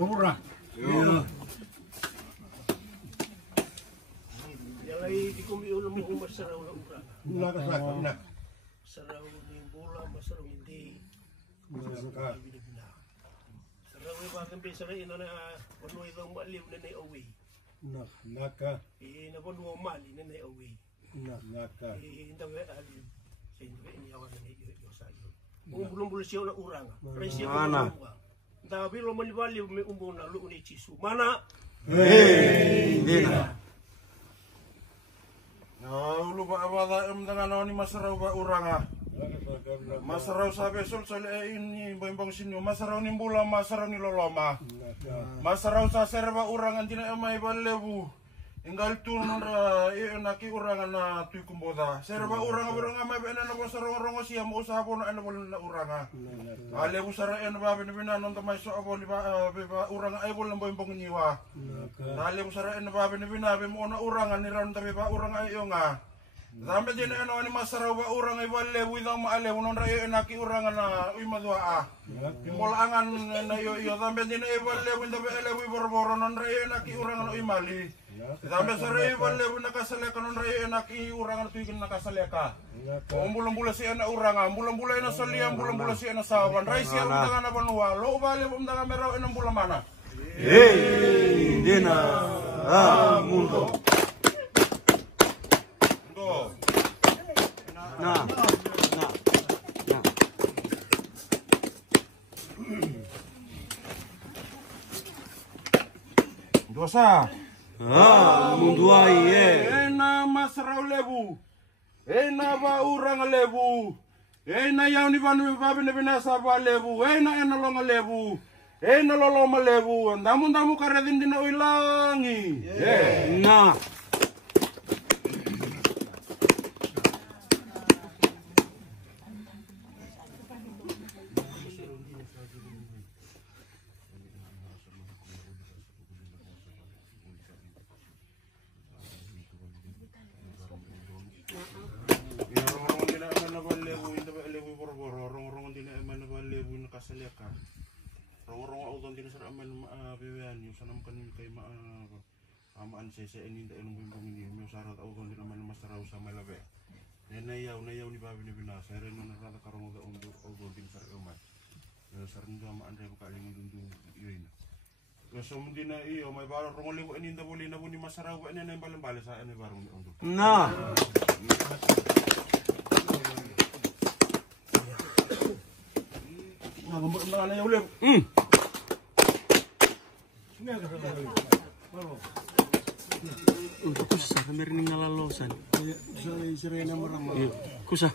Murah. Iya. Yalay di ko mi ulam mo masaraw na ura. Nakasakot na. Saraw ni bola masaraw hindi. Nasaka. Saraw ay bakang besara ina na wanoy daw maliw na nay away. Naka. Na wano mali na nay away. Naka. Hindi we aliw. Sa hindi niya wala na iyo sa iyo. Bulong-bulong siya na urang. Presyo ko. Dabi lo malibaliw may umbona lo ni chisu. Mana? Hey, dina. Ulo ba abada dengan ni masaraw ba uranga. Masaraw sabi sul ini bang sinyo masaraw ni bula masaraw ni loloma. Masaraw sa serba urangan dina may balebu. Inggal tunun ra naki urangan na tuy kumboda. Serba uranga uranga may bena na masaraw rongo siya mo usaha po na ano na uranga. Ale usara en ba bina non to may so abo ba uranga ay bol lambo imbong niwa. Ale usara en ba bina mo na uranga ni ron tabi ba uranga ayo nga. Sampai din ano ni masaraw ba urang ay wale widang maale unon ra yo naki uranga na uy madua. Molangan na yo sampai din ay wale winda ba ele wi borboro non ra yo naki uranga na uy mali. Sampai sore wale winda kasale kanon ra yo naki uranga na tuikin nakasaleka. Bulan-bulan si ana uranga, bulan-bulan na soliam, bulan-bulan si ana sawan. Rai siya undangan na banua, lo bale undangan merau enam bulan mana. Hey, dina. Mundo. Nah. Dosa. Mundo ai Ena masaraw lebu. Ena ba urang lebu. Ena yaw ni banu babi na binasa ba lebu. Ena long lebu. Ena loloma lebu. Damu karedin din na uilangi. Nah. Orang-orang utang tidak serah main BWN, sana makan kay amaan sese ini tidak ilmu ini, misalnya tahu utang tidak main masalah sama labe. Naya ni babi ni bina, saya rena rata karong untuk utang tidak serah emas. Sarang tu amaan saya buka lima dundu ini. Kemudian dina iyo may barang rongoli ko ini tidak boleh nabu ni masalah ko ini yang balas saya ini barang untuk. Nah. Gambar na ya ulit. Untuk kusah, kami ring nalalosan. Sirena marama. Kusah.